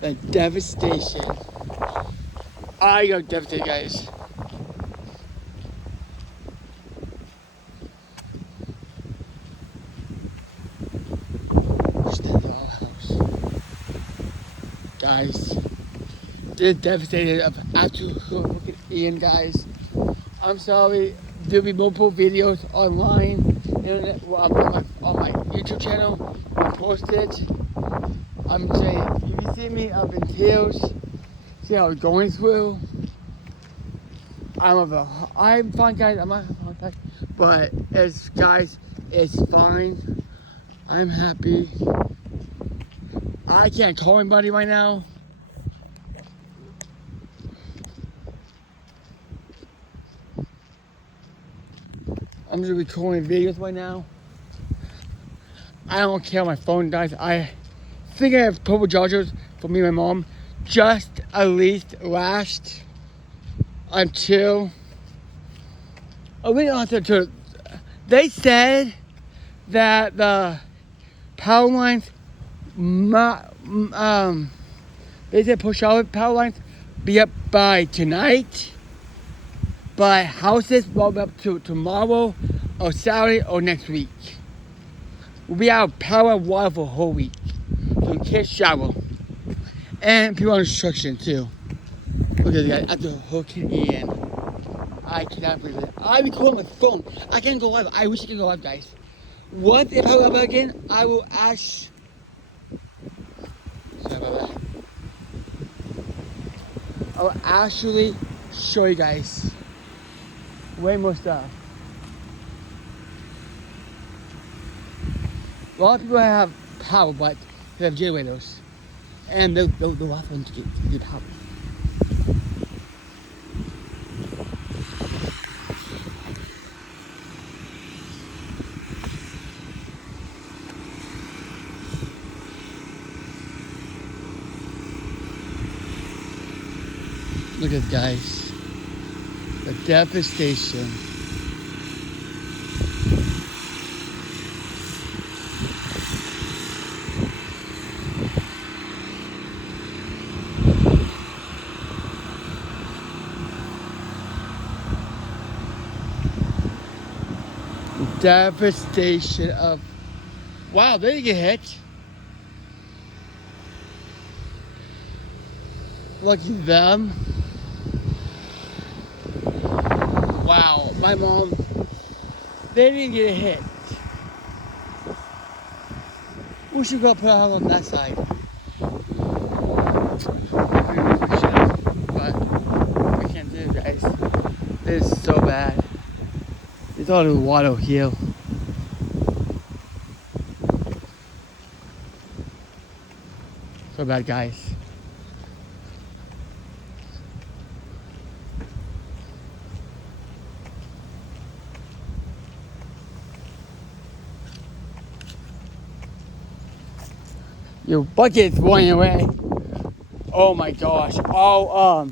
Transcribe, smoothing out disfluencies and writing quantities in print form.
The devastation. I got devastated, guys. Just the house. Guys, they're devastated of absolute fucking Ian, guys. I'm sorry. There'll be multiple videos online, internet, on my YouTube channel. Posted. I'm saying, if you see me up in tears, see how I'm going through. I'm fine, guys. I'm not fine, but it's fine. I'm happy. I can't call anybody right now. I'm just recording videos right now. I don't care if my phone dies. I think I have purple chargers for me and my mom. Just at least last until they said that the power lines they said push out power lines be up by tonight, but houses will be up to tomorrow or Saturday or next week. We'll be out of power and water for a whole week, so we can't shower. And people on construction too. Look at the guy after Hurricane Ian. I cannot believe it. I record my phone. I can't go live. I wish I could go live, guys. What if I go live again? I will ask. Sorry about that. I will actually show you guys way more stuff. A lot of people have power, but they have generators, and they'll have to get power. Look at guys, the devastation. The devastation of, wow, they didn't get hit. Lucky them. Wow, my mom, they didn't get hit. We should go put our house on that side. But we can't do it, guys. This is so bad. It's all the water here. So bad, guys. Your bucket's going away. Oh my gosh. Oh,